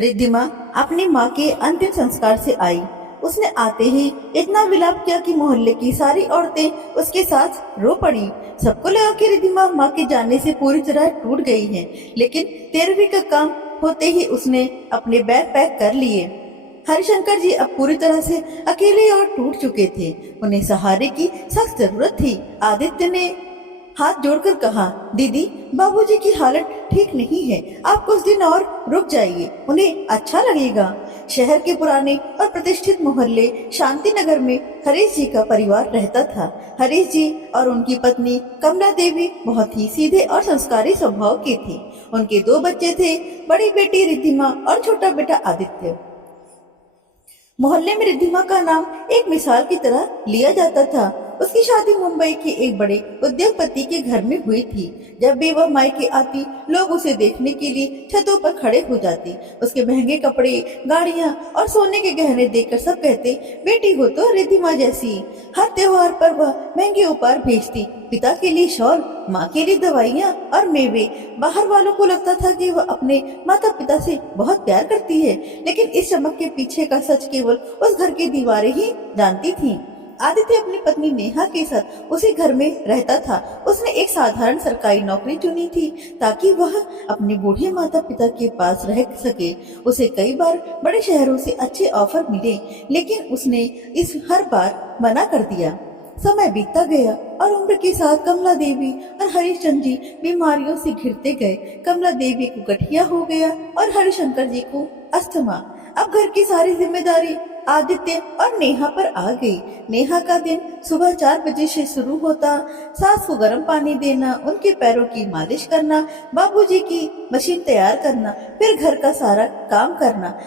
रिद्धिमा अपनी माँ के अंतिम संस्कार से आई। उसने आते ही इतना विलाप किया कि मोहल्ले की सारी औरतें उसके साथ रो पड़ी। सबको लगा कि रिद्धिमा माँ के जाने से पूरी तरह टूट गई है, लेकिन 13वीं का काम होते ही उसने अपने बैग पैक कर लिए। हरिशंकर जी अब पूरी तरह से अकेले और टूट चुके थे। उन्हें सहारे की सख्त जरूरत थी। आदित्य ने हाथ जोड़कर कहा, दीदी, बाबूजी की हालत ठीक नहीं है, आप कुछ दिन और रुक जाइए, उन्हें अच्छा लगेगा। शहर के पुराने और प्रतिष्ठित मोहल्ले शांति नगर में हरीश जी का परिवार रहता था। हरीश जी और उनकी पत्नी कमला देवी बहुत ही सीधे और संस्कारी स्वभाव की थी। उनके 2 बच्चे थे, बड़ी बेटी रिद्धिमा और छोटा बेटा आदित्य। मोहल्ले में रिद्धिमा का नाम एक मिसाल की तरह लिया जाता था। उसकी शादी मुंबई के एक बड़े उद्योगपति के घर में हुई थी। जब भी वह मायके आती, लोग उसे देखने के लिए छतों पर खड़े हो जाते। उसके महंगे कपड़े, गाड़ियां और सोने के गहने देखकर सब कहते, बेटी हो तो रिद्धिमा जैसी। हर त्योहार पर वह महंगे उपहार भेजती, पिता के लिए शॉल, माँ के लिए दवाइयाँ और मेवे। बाहर वालों को लगता था कि वह अपने माता पिता से बहुत प्यार करती है, लेकिन इस चमक के पीछे का सच केवल उस घर की दीवारें ही जानती थीं। आदित्य अपनी पत्नी नेहा के साथ उसी घर में रहता था। उसने एक साधारण सरकारी नौकरी चुनी थी ताकि वह अपने बूढ़े माता पिता के पास रह सके। उसे कई बार बड़े शहरों से अच्छे ऑफर मिले, लेकिन उसने इस हर बार मना कर दिया। समय बीतता गया और उम्र के साथ कमला देवी और हरिश्चंद्र जी बीमारियों से घिरते गए। कमला देवी को गठिया हो गया और हरिशंकर जी को अस्थमा। अब घर की सारी जिम्मेदारी आदित्य और नेहा पर आ गई। नेहा का दिन सुबह 4 बजे से शुरू होता। सास को गर्म पानी देना, उनके पैरों की मालिश करना, बाबूजी की मशीन तैयार करना, फिर घर का सारा काम करना।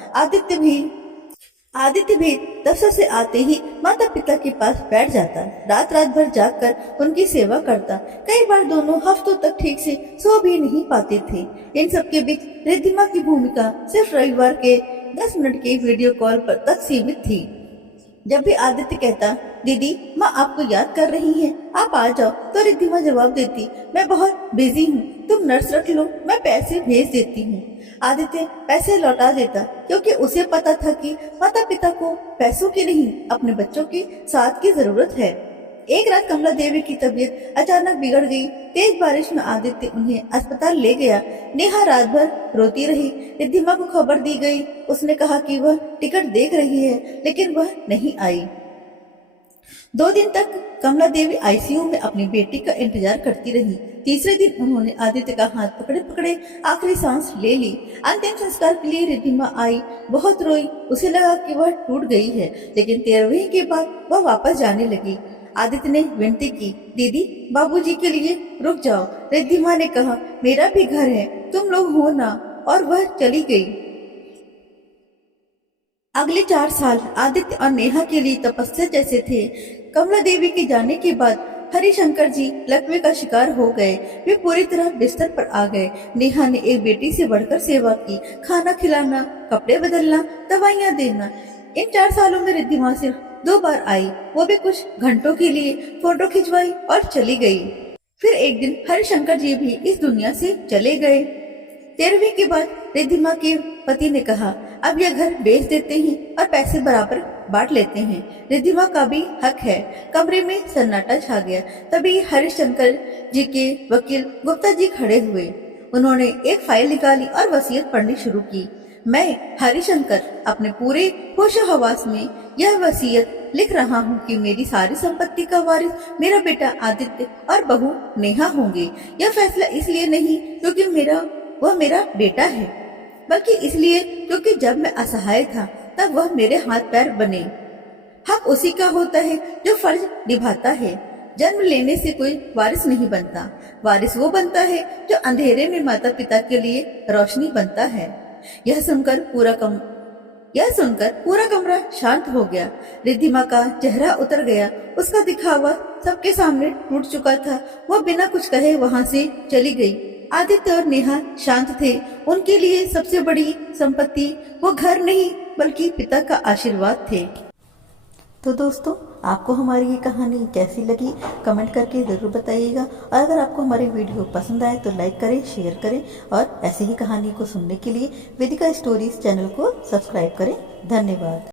आदित्य भी दफ्तर से आते ही माता पिता के पास बैठ जाता। रात रात भर जागकर उनकी सेवा करता। कई बार दोनों हफ्तों तक ठीक से सो भी नहीं पाते थे। इन सब के बीच रिद्धिमा की भूमिका सिर्फ रविवार के 10 मिनट के वीडियो कॉल पर तक सीमित थी। जब भी आदित्य कहता, दीदी, माँ आपको याद कर रही है, आप आ जाओ, तो रिद्धिमा जवाब देती, मैं बहुत बिजी हूँ, तुम नर्स रख लो, मैं पैसे भेज देती हूँ। आदित्य पैसे लौटा देता, क्योंकि उसे पता था कि माता पिता को पैसों की नहीं, अपने बच्चों के साथ की जरूरत है। एक रात कमला देवी की तबीयत अचानक बिगड़ गई। तेज बारिश में आदित्य उन्हें अस्पताल ले गया। नेहा रात भर रोती रही। रिद्धिमा को खबर दी गई। उसने कहा कि वह टिकट देख रही है, लेकिन वह नहीं आई। 2 दिन तक कमला देवी आईसीयू में अपनी बेटी का इंतजार करती रही। तीसरे दिन उन्होंने आदित्य का हाथ पकड़े पकड़े आखिरी सांस ले ली। अंतिम संस्कार के लिए रिद्धिमा आई, बहुत रोई। उसे लगा कि वह टूट गई है, लेकिन 13वीं के बाद वह वापस जाने लगी। आदित्य ने विनती की, दीदी, बाबूजी के लिए रुक जाओ। रिद्धिमा ने कहा, मेरा भी घर है, तुम लोग हो ना, और वह चली गई। अगले 4 साल आदित्य और नेहा के लिए तपस्या जैसे थे। कमला देवी के जाने के बाद हरिशंकर जी लकवे का शिकार हो गए। वे पूरी तरह बिस्तर पर आ गए। नेहा ने एक बेटी से बढ़कर सेवा की, खाना खिलाना, कपड़े बदलना, दवाइयाँ देना। इन 4 सालों में रिद्धिमा सिर्फ 2 बार आई, वो भी कुछ घंटों के लिए, फोटो खिंचवाई और चली गई। फिर एक दिन हरिशंकर जी भी इस दुनिया से चले गए। 13वीं के बाद रिद्धिमा के पति ने कहा, अब यह घर बेच देते हैं और पैसे बराबर बांट लेते हैं। रिद्धिमा का भी हक है। कमरे में सन्नाटा छा गया। तभी हरिशंकर जी के वकील गुप्ता जी खड़े हुए। उन्होंने एक फाइल निकाली और वसीयत पढ़नी शुरू की। मैं हरिशंकर अपने पूरे होशो हवास में यह वसीयत लिख रहा हूँ कि मेरी सारी संपत्ति का वारिस मेरा बेटा आदित्य और बहू नेहा होंगे। यह फैसला इसलिए नहीं क्योंकि वह मेरा बेटा है, बल्कि इसलिए क्योंकि जब मैं असहाय था तब वह मेरे हाथ पैर बने। हक उसी का होता है जो फर्ज निभाता है। जन्म लेने से कोई वारिस नहीं बनता। वारिस वो बनता है जो अंधेरे में माता पिता के लिए रोशनी बनता है। यह सुनकर पूरा कमरा शांत हो गया। रिद्धिमा का चेहरा उतर गया। उसका दिखावा सबके सामने टूट चुका था। वह बिना कुछ कहे वहां से चली गई। आदित्य और नेहा शांत थे। उनके लिए सबसे बड़ी संपत्ति वो घर नहीं, बल्कि पिता का आशीर्वाद थे। तो दोस्तों, आपको हमारी ये कहानी कैसी लगी कमेंट करके ज़रूर बताइएगा। और अगर आपको हमारी वीडियो पसंद आए तो लाइक करें, शेयर करें और ऐसी ही कहानी को सुनने के लिए वेदिका स्टोरीज चैनल को सब्सक्राइब करें। धन्यवाद।